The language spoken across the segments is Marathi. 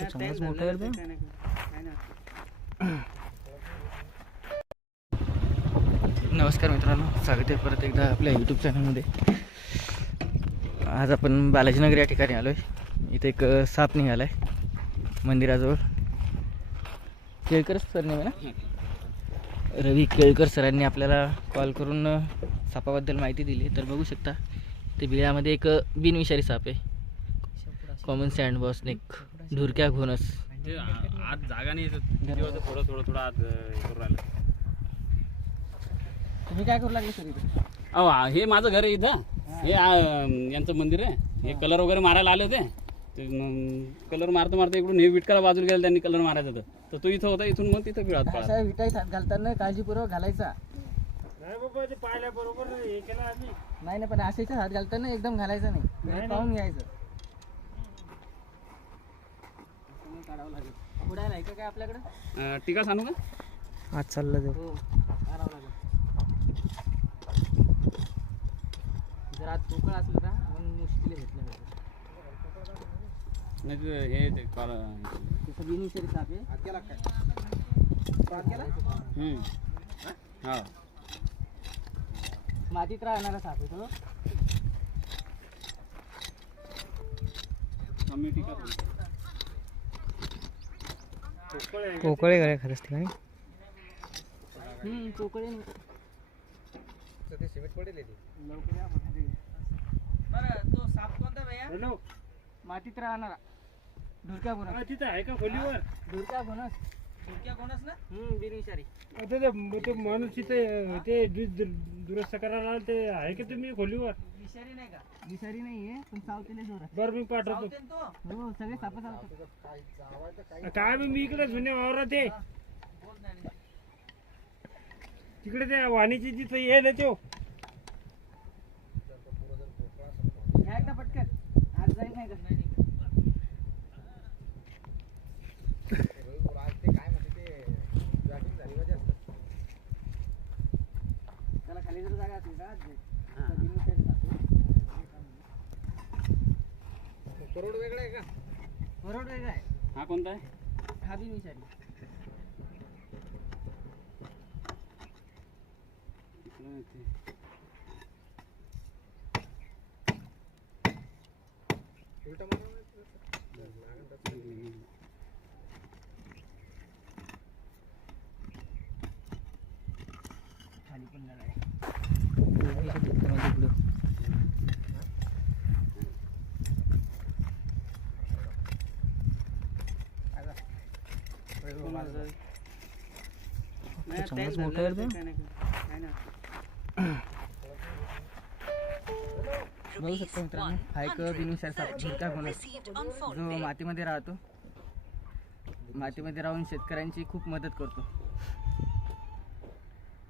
चांगलाच मोठा आहे. नमस्कार मित्रांनो स्वागत आहे परत एकदा आपल्या यूट्यूब चॅनलमध्ये आज आपण बालाजीनगर या ठिकाणी आलो आहे इथे एक साप निघाला आहे मंदिराजवळ. केळकर सर नाही ना? रवी केळकर सरांनी आपल्याला कॉल करून सापाबद्दल माहिती दिली तर बघू शकता ते बिळामध्ये एक बिनविषारी साप आहे. कॉमन सँड बॉस स्नेक ढुरक्या घोनस ते आ- आत जागा नाही थोडं थोडं थोडं हे करून राहिलं. तुम्ही काय करू लागले सर इथे? अहो हे माझं घर आहे इथं. हे आ, यांचं मंदिर आहे. हे कलर वगैरे मारायला आले होते. ते कलर मारता मारता इकडून हे विटकाला बाजूला गेला त्यांनी कलर मारायचा होतं. तर तो इथं होता इथून मग तिथं पिळात पळा अशा विटाईत हात घालताना काळजीपूर्वक घालायचा. नाही बाबा ते पाहिल्या बरोबर हे केलं आम्ही. नाही नाही पण अशाच्या हात घालताना एकदम घालायचा नाही. पाहून घ्यायचं. काढावं लागेल. पुढायला आहे का काय आपल्याकडे? टीका सांगू का? आज चाललं ते हो काढावं लागेल. जर आज पोकळ असलं ना मग मुश्किल घेतलं नाही ते हे ते काल- तसं बिनिशरी साप आहे. हा. मातीत राहणारा साप आहे तो. आम्ही टीका पोकळे गळे खरंच ठिकाणी. बरं तो साप कोणता भैया हॅलो. मातीत राहणारा. ढुरक्या हा, बोनस तिथं आहे का खोलीवर? ढुरक्या बोनस. ढुरक्या बोनस ना? हम्म बिनविषारी. आता ते माणूस तिथे ते दुरुस्त करायला ते आहे का तुम्ही खोलीवर? विषारी नाही का? विषारी नाहीये पण जोरात बरं मी पाठवतो. हो सगळे साप चावतात काय बी मी इकडे जुन्या वावरात आहे. तिकडे त्या वाणीची जिथं येईल तो घ्या एकदा पटकन. आज जाईल नाही का? त्याला खाली जर जागा असेल का? तर बिनविषारी साप आहे. करोड वेगळा आहे का बरोबर वेगळा आहे हा कोणता आहे हा बिनविषारी इकडं ते. खाली पण लढाई चांगलाच मोठा आहे रे बा. बघू शकतो मित्रांनो हा एक साप जो मातीमध्ये राहतो मातीमध्ये राहून शेतकऱ्यांची खूप मदत करतो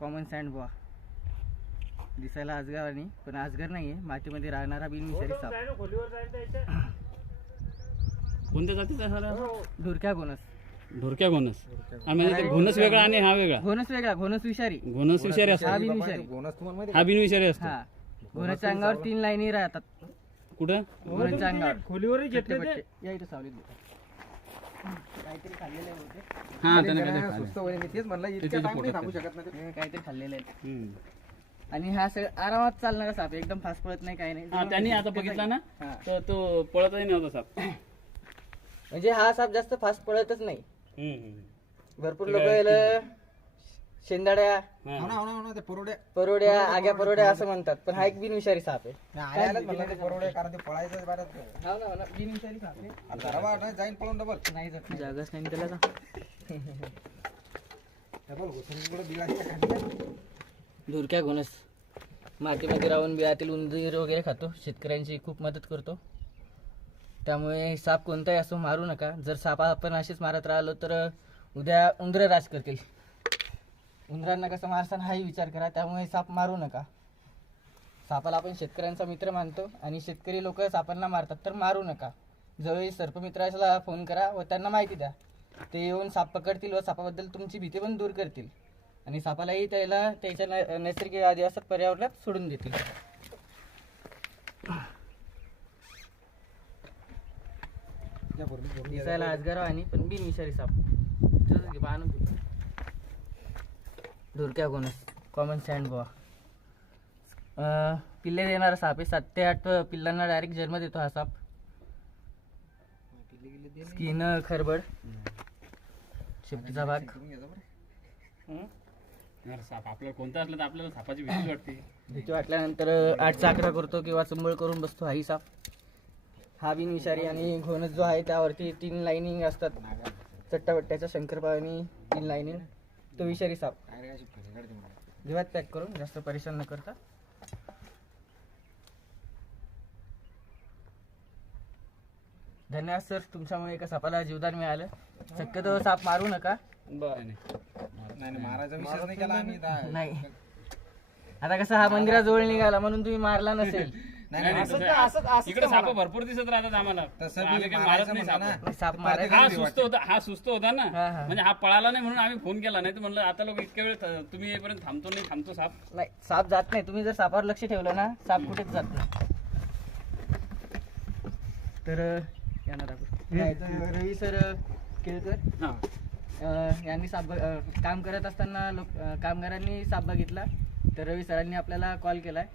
कॉमन सँड बुवा दिसायला आजगार नाही पण आजगर नाही आहे मातीमध्ये राहणारा बिनविषारी साप कोणत्या जातीचा सर हो. ढुरक्या घोणस घोनस आणि म्हणजे ते घोनस वेगळा आणि हा वेगळा. घोणस वेगळा घोणस विषारी. घोनस विषारी असतो. हा बिनविषारी हा बिनविषारी असतो. हा. घोण्याच्या अंगावर तीन लाईनी राहतात. कुठं? घोण्याच्या अंगावर. खोलीवरही घेतले ते. या इथं सावलीत. काहीतरी खाल्लेलं आहे बहुतेक. हा त्याने काहीतरी खाल्लं. ते तिथे पोटात त्याच्या. हे काहीतरी खाल्लेलं आहे. हम्म. आणि हा सगळं आरामात चालणारा साप आहे. एकदम फास्ट पळत नाही काही नाही. त्यांनी आता बघितला ना? हा. तर तो पळतही नव्हता साप. म्हणजे हा साप जास्त फास्ट पळतच नाही. भरपूर लोक याला शेंदाड्या. हा. परोड्या. आग्या परोड्या असं म्हणतात पण हा एक बिनविषारी साप आहे. हो ना, हो ना, बिनविषारी साप आहे. नाही जात नाही. जागाच नाही त्याला का धुरक्या घोणस. मातीमध्ये राहून बिळातील उंदीर वगैरे खातो. शेतकऱ्यांची खूप मदत करतो. त्यामुळे साप कोणताही असो मारू नका. जर साप आपण असेच मारत राहिलो तर उद्या उंदरं राज करतील. उंदरांना कसं मारसान हाही विचार करा. त्यामुळे साप मारू नका. सापाला आपण शेतकऱ्यांचा मित्र मानतो आणि शेतकरी लोक सापांना मारतात तर मारू नका. जवळ सर्पमित्राला फोन करा व त्यांना माहिती द्या ते येऊन साप पकडतील व सापाबद्दल तुमची भीती पण दूर करतील. आणि सापालाही त्याला त्याच्या नै- नैसर्गिक आदिवासात पर्यावरणात सोडून देतील. दिसायला आजगार आणि पण बिनविषारी साप. तसंच घे, पाहा ना तू. धुरक्या गोनस कॉमन सँड गोवा पिल्ले देणारा साप आहे. सात ते आठ पिल्लांना डायरेक्ट जन्म देतो हा साप. स्किन खरबड. शेपटीचा भाग. साप. आपल्याला कोणता असलं तर आपल्याला सापाची भीतीच वाटते. भीती वाटल्यानंतर आठ चाकडा करतो किंवा चंबळ करून बसतो हाही साप. हा बिन विषारी आणि घोणस जो आहे त्यावरती तीन लाईनिंग असतात. चट्टापट्ट्याच्या शंकरपाळी तीन लाईनिंग तो विषारी साप. जेव्हा पॅक करून जास्त परेशान न करता. धन्यवाद सर तुमच्यामुळे एका सापाला जीवदान मिळालं. शक्यतो साप मारू नका. नाही. आता कसं हा मंदिराजवळ निघाला म्हणून तुम्ही मारला नसेल. नाही, नाही, तसं- इकडे साप भरपूर दिसत राहतात आम्हाला. तसं बी आम्ही काही मारत मारायचं नाही म्हणलं साप. ना. साप मारायचा हा सुस्त होता हा सुस्त होता ना. हा, हा. म्हणजे हा पळाला नाही म्हणून आम्ही फोन केला. नाही तर म्हणलं आता लोक इतक्या वेळ थ- तुम्ही येईपर्यंत थांबतो नाही थांबतो साप. नाही साप जात नाही. तुम्ही जर सापावर लक्ष ठेवलं ना साप कुठेच जात नाही. तर यांना दाखव नाही, तर रवी सर केळकर हा. अं, यांनी साप अं, काम करत असताना लोक अं, कामगारांनी साप बघितला. तर रवी सरांनी आपल्याला कॉल केलाय.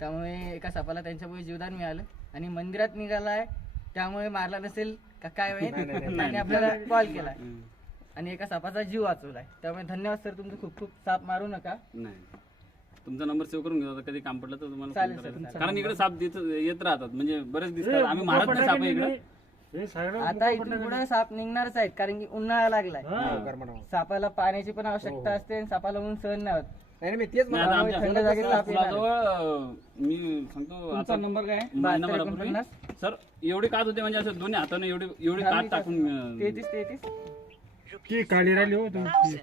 त्यामुळे एका सापाला त्यांच्यामुळे जीवदान मिळालं. आणि मंदिरात निघालाय त्यामुळे मारला नसेल का काय माहीत? त्यांनी आपल्याला कॉल. हम्म. आणि एका सापाचा जीव वाचवलाय. त्यामुळे धन्यवाद सर तुमचं खूप खूप साप मारू नका. नाही. तुमचा नंबर सेव्ह करून घेऊ आता कधी काम पडलं तर तुम्हाला चालेल, phone सर, करायचा. कारण इकडे साप देत- येत राहतात. म्हणजे बरेच दिसतात. आम्ही मारत नाही साप इकडे. हे आता इथून पुढे साप निघणारच आहेत कारण की उन्हाळा लागलाय. सापाला पाण्याची पण आवश्यकता असते आणि सापाला ऊन सहन नाही होत. नाही नाही, मी तेच नाही, आता आमच्या थंड जागेत येणार. फुलाजवळ, मी सांगतो तुमचा नंबर काय? बहात्तर एकोणपन्नास? सर एवढे कात होते म्हणजे असं दोन्ही हाताने एवढे एवढे कात टाकून अं, तेहतीस तेहतीस? ती काळी राहिली हो तुमची